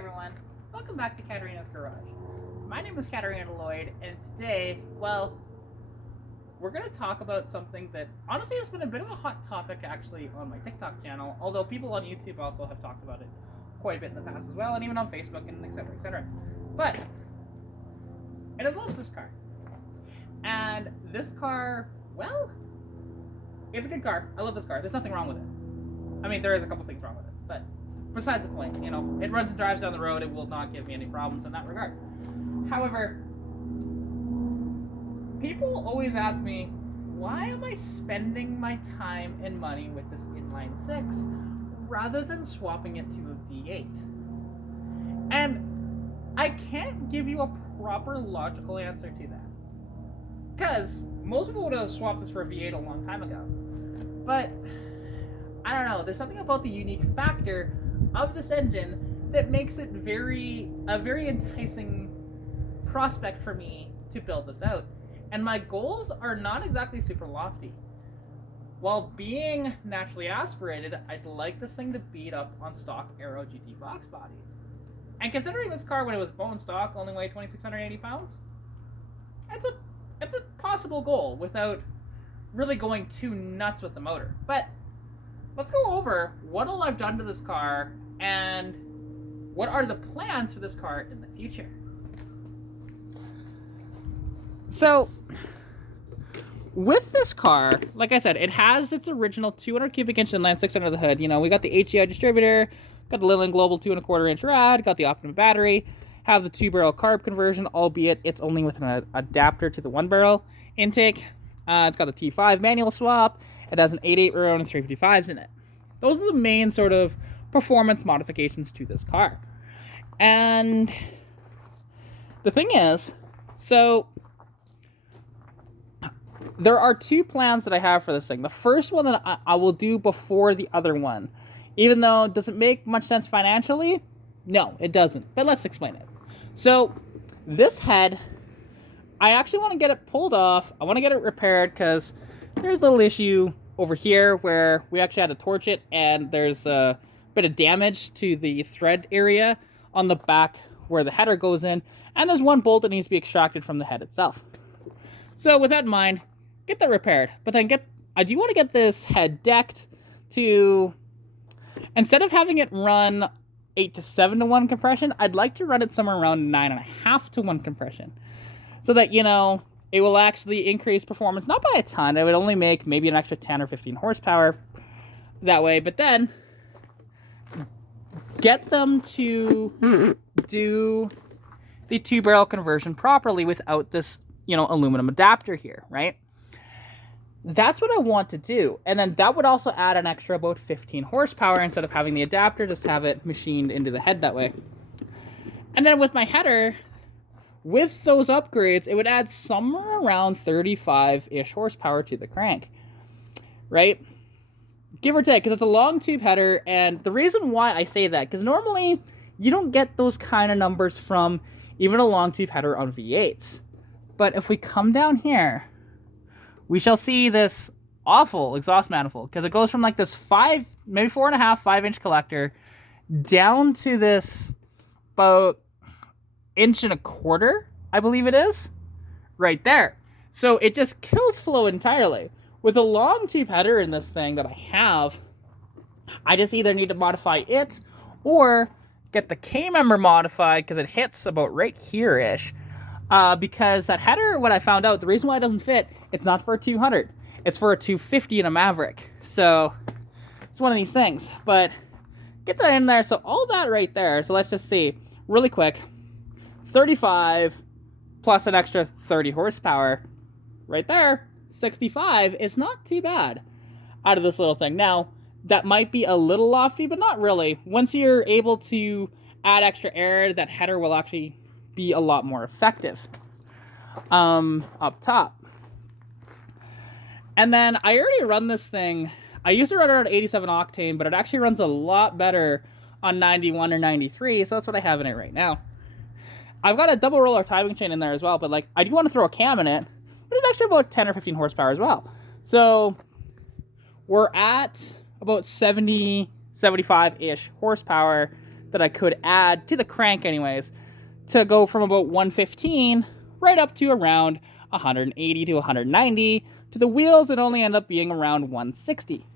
everyone, welcome back to Katarina's Garage. My name is Katarina Lloyd, and today, well, we're going to talk about something that honestly has been a bit of a hot topic actually on my TikTok channel, although people on YouTube also have talked about it quite a bit in the past as well, and even on Facebook and etc, etc. But it involves this car. And this car, well, it's a good car. I love this car. There's nothing wrong with it. I mean, there is a couple things wrong with it, but besides the point, you know, it runs and drives down the road. It will not give me any problems in that regard. However, people always ask me, why am I spending my time and money with this inline 6 rather than swapping it to a V8? And I can't give you a proper logical answer to that. Because most people would have swapped this for a V8 a long time ago. But I don't know, there's something about the unique factor of this engine that makes it a very enticing prospect for me to build this out. And my goals are not exactly super lofty. While being naturally aspirated, I'd like this thing to beat up on stock Aero GT box bodies. And considering this car when it was bone stock only weighed 2,680 pounds, it's a possible goal without really going too nuts with the motor. But let's go over what all I've done to this car and what are the plans for this car in the future. So, with this car, like I said, it has its original 200 cubic inch inline 6 under the hood. You know, we got the HEI distributor, got the Leyland Global 2.25 inch rad, got the Optima battery, have the 2-barrel carb conversion, albeit it's only with an adapter to the 1-barrel intake. It's got the T5 manual swap. It has an 8.8 rear and 355s in it. Those are the main sort of performance modifications to this car. And the thing is, so there are two plans that I have for this thing. The first one that I will do before the other one. Even though it doesn't make much sense financially, no, it doesn't. But let's explain it. So this head, I actually want to get it pulled off. I want to get it repaired because there's a little issue over here where we actually had to torch it, and there's a bit of damage to the thread area on the back where the header goes in, and there's one bolt that needs to be extracted from the head itself. So with that in mind, get that repaired. But then I do want to get this head decked to, instead of having it run 8 to 7 to 1 compression, I'd like to run it somewhere around 9.5 to 1 compression. So that, you know, it will actually increase performance, not by a ton. It would only make maybe an extra 10 or 15 horsepower that way. But then get them to do the 2-barrel conversion properly without this, you know, aluminum adapter here, right? That's what I want to do. And then that would also add an extra about 15 horsepower instead of having the adapter, just have it machined into the head that way. And then with my header, with those upgrades, it would add somewhere around 35-ish horsepower to the crank, right? Give or take, because it's a long tube header. And the reason why I say that, because normally you don't get those kind of numbers from even a long tube header on V8s. But if we come down here, we shall see this awful exhaust manifold, because it goes from like this 5, maybe 4.5, 5-inch collector down to this about 1.25 inch, I believe it is, right there. So it just kills flow entirely. With a long tube header in this thing that I have, I just either need to modify it or get the K-member modified, because it hits about right here-ish. Because that header, what I found out, the reason why it doesn't fit, it's not for a 200. It's for a 250 in a Maverick. So it's one of these things. But get that in there. So all that right there. So let's just see really quick. 35 plus an extra 30 horsepower right there. 65 is not too bad out of this little thing. Now, that might be a little lofty, but not really. Once you're able to add extra air, that header will actually be a lot more effective up top. And then I already run this thing. I used to run it on 87 octane, but it actually runs a lot better on 91 or 93, so that's what I have in it right now. I've got a double roller timing chain in there as well, but like I do want to throw a cam in it, but it's extra about 10 or 15 horsepower as well. So we're at about 70, 75-ish horsepower that I could add to the crank anyways, to go from about 115 right up to around 180 to 190. To the wheels, it only end up being around 160.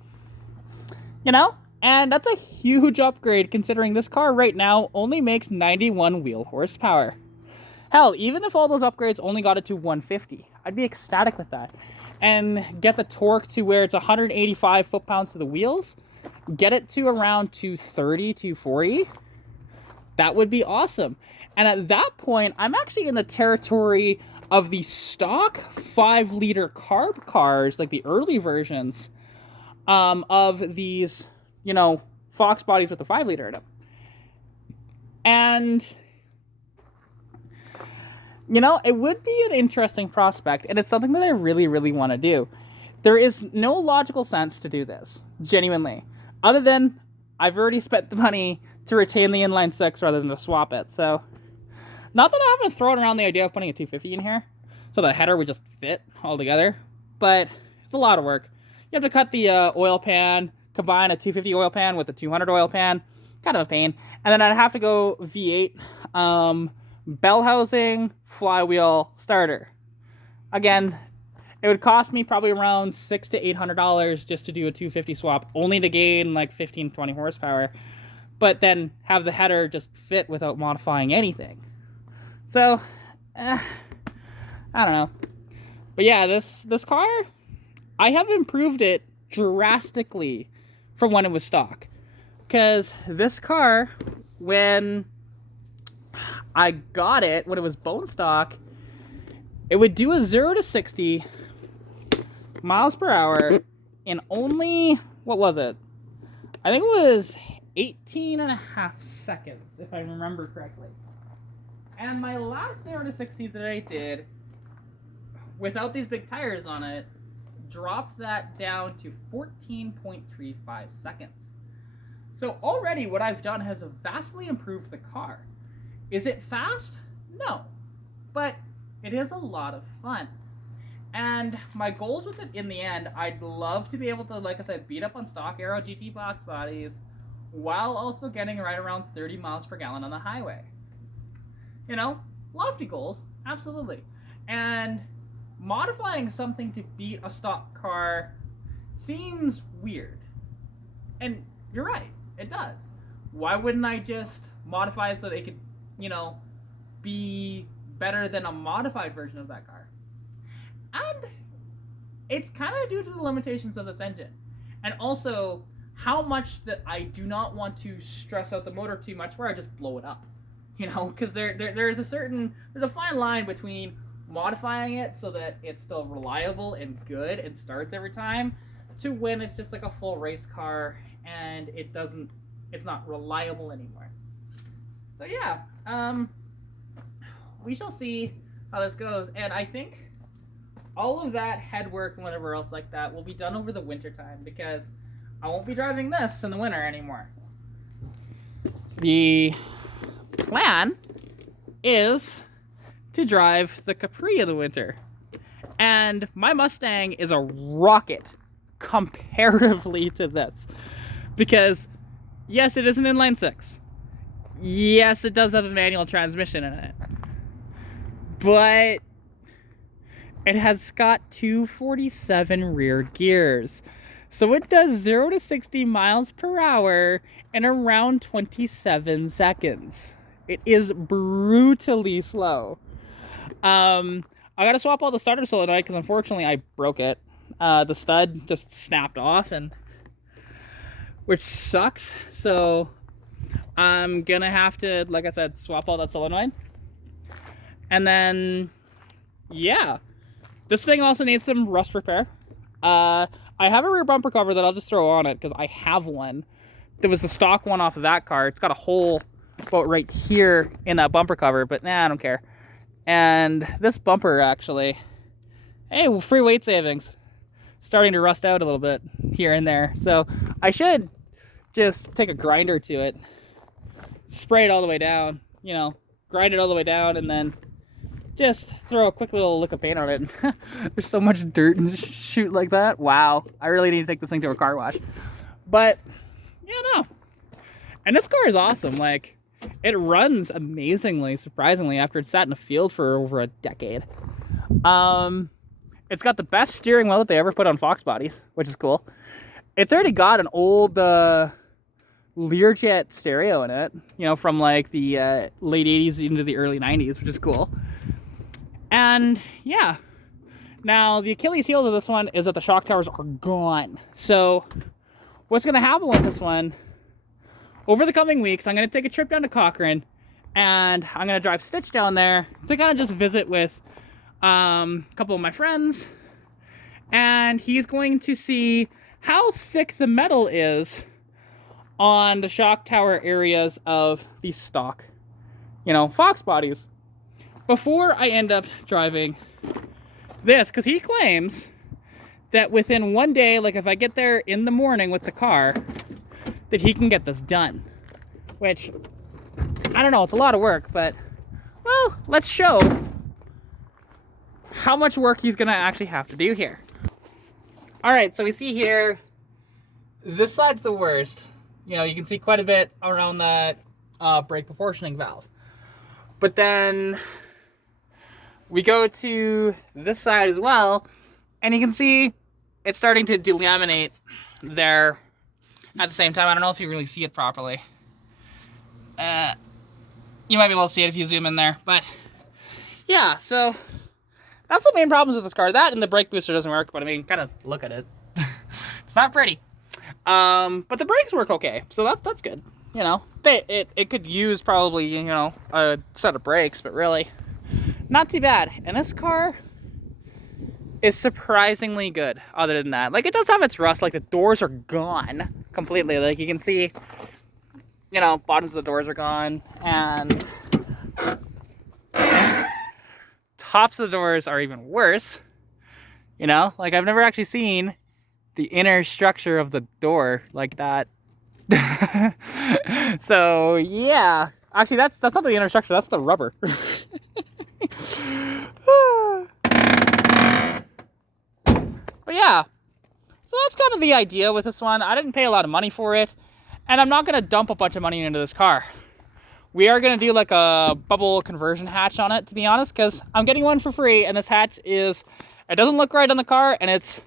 You know? And that's a huge upgrade considering this car right now only makes 91 wheel horsepower. Hell, even if all those upgrades only got it to 150, I'd be ecstatic with that. And get the torque to where it's 185 foot-pounds to the wheels, get it to around 230, 240. That would be awesome. And at that point, I'm actually in the territory of the stock 5-liter carb cars, like the early versions of these, you know, Fox bodies with the 5-liter in them. And, you know, it would be an interesting prospect, and it's something that I really, really want to do. There is no logical sense to do this, genuinely, other than I've already spent the money to retain the inline 6 rather than to swap it. So, not that I haven't thrown around the idea of putting a 250 in here, so the header would just fit all together, but it's a lot of work. You have to cut the oil pan, combine a 250 oil pan with a 200 oil pan, kind of a pain, and then I'd have to go V8, bell housing, flywheel, starter. Again, it would cost me probably around $600 to $800 just to do a 250 swap, only to gain like 15, 20 horsepower, but then have the header just fit without modifying anything. So, I don't know. But yeah, this car, I have improved it drastically from when it was stock. Because this car, when I got it, when it was bone stock, it would do a 0 to 60 miles per hour in only, what was it? I think it was 18 and a half seconds, if I remember correctly. And my last 0 to 60 that I did, without these big tires on it, dropped that down to 14.35 seconds. So already what I've done has vastly improved the car. Is it fast? No. But it is a lot of fun. And my goals with it in the end, I'd love to be able to, like I said, beat up on stock Aero GT box bodies while also getting right around 30 miles per gallon on the highway. You know, lofty goals, absolutely. And modifying something to beat a stock car seems weird. And you're right, it does. Why wouldn't I just modify it so that it could, you know, be better than a modified version of that car? And it's kind of due to the limitations of this engine. And also how much that I do not want to stress out the motor too much where I just blow it up. You know, because there's a fine line between modifying it so that it's still reliable and good and starts every time, to when it's just like a full race car and it's not reliable anymore. So yeah, we shall see how this goes. And I think all of that head work and whatever else like that will be done over the winter time, because I won't be driving this in the winter anymore. The plan is to drive the Capri in the winter. And my Mustang is a rocket comparatively to this. Because, yes, it is an inline 6. Yes, it does have a manual transmission in it. But it has got 247 rear gears. So it does 0 to 60 miles per hour in around 27 seconds. It is brutally slow. I gotta swap all the starter solenoid because unfortunately I broke it. The stud just snapped off, which sucks. So I'm gonna have to, like I said, swap all that solenoid. And then, yeah. This thing also needs some rust repair. I have a rear bumper cover that I'll just throw on it because I have one. There was the stock one off of that car. It's got a hole about right here in that bumper cover, but nah, I don't care. And this bumper actually, hey, free weight savings. Starting to rust out a little bit here and there. So I should just take a grinder to it, spray it all the way down, you know, grind it all the way down, and then just throw a quick little lick of paint on it. There's so much dirt and shoot like that. Wow, I really need to take this thing to a car wash. But, yeah, no. And this car is awesome. Like, it runs amazingly, surprisingly, after it's sat in the field for over a decade. It's got the best steering wheel that they ever put on Fox bodies, which is cool. It's already got an old Learjet stereo in it, you know, from like the late 80s into the early 90s, which is cool. And yeah, now the Achilles heel of this one is that the shock towers are gone. So what's going to happen with this one, over the coming weeks, I'm going to take a trip down to Cochrane, and I'm going to drive Stitch down there to kind of just visit with a couple of my friends, and he's going to see how thick the metal is on the shock tower areas of the stock, you know, Fox bodies, before I end up driving this, because he claims that within one day, like if I get there in the morning with the car, that he can get this done. Which, I don't know, it's a lot of work, but, well, let's show how much work he's gonna actually have to do here. All right, so we see here, this side's the worst. You know, you can see quite a bit around that brake proportioning valve. But then we go to this side as well, and you can see it's starting to delaminate there at the same time. I don't know if you really see it properly. You might be able to see it if you zoom in there, but yeah, so that's the main problems with this car. That and the brake booster doesn't work, but I mean, kind of look at it. It's not pretty. But the brakes work okay, so that's good. You know, it could use probably, you know, a set of brakes, but really not too bad. And this car is surprisingly good other than that. Like, it does have its rust, like the doors are gone completely. Like, you can see, you know, bottoms of the doors are gone, and tops of the doors are even worse. You know, like, I've never actually seen the inner structure of the door like that. So yeah, actually that's not the inner structure, that's the rubber. But yeah, so that's kind of the idea with this one. I didn't pay a lot of money for it, and I'm not gonna dump a bunch of money into this car. We are gonna do like a bubble conversion hatch on it, to be honest, because I'm getting one for free, and this hatch it doesn't look right on the car, and it's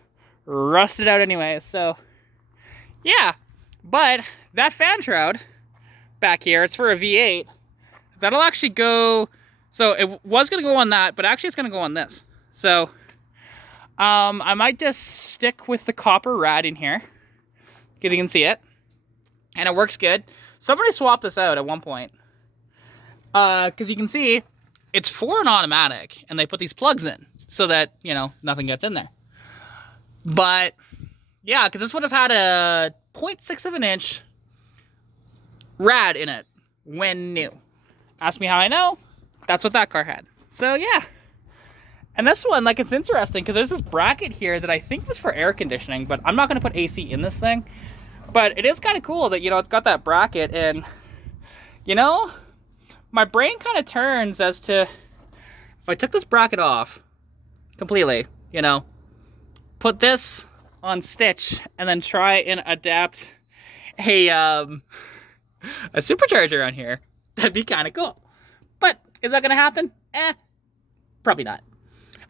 rusted out anyway. So yeah, but that fan shroud back here, it's for a V8. That'll actually go, so it was gonna go on that, but actually it's gonna go on this. So I might just stick with the copper rad in here, because you can see it, and it works good. Somebody swapped this out at one point, because you can see it's for an automatic, and they put these plugs in so that, you know, nothing gets in there. But yeah, because this would have had a 0.6 of an inch rad in it when new. Ask me how I know. That's what that car had. So yeah. And this one, like, it's interesting because there's this bracket here that I think was for air conditioning, but I'm not going to put AC in this thing. But it is kind of cool that, you know, it's got that bracket, and, you know, my brain kind of turns as to if I took this bracket off completely, you know, put this on Stitch, and then try and adapt a supercharger on here, that'd be kind of cool. But is that going to happen? Probably not.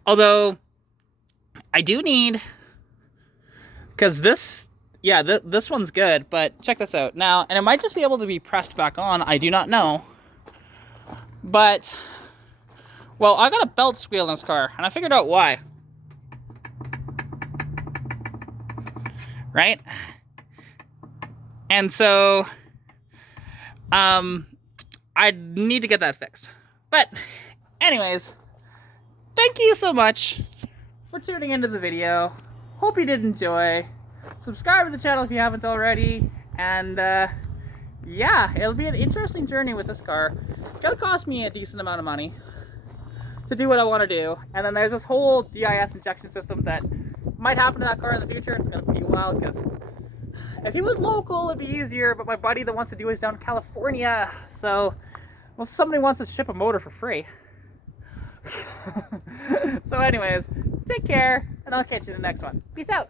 Although, I do need, because this, yeah, this one's good, but check this out. Now, and it might just be able to be pressed back on, I do not know. But, well, I got a belt squeal in this car, and I figured out why. Right? And so, I need to get that fixed. But, anyways, thank you so much for tuning into the video. Hope you did enjoy. Subscribe to the channel if you haven't already. And, yeah, it'll be an interesting journey with this car. It's gonna cost me a decent amount of money to do what I want to do. And then there's this whole DIS injection system that might happen to that car in the future. It's gonna be a while, because if he was local, it'd be easier, but my buddy that wants to do it is down in California. So, well, somebody wants to ship a motor for free. So anyways, take care, and I'll catch you in the next one. Peace out.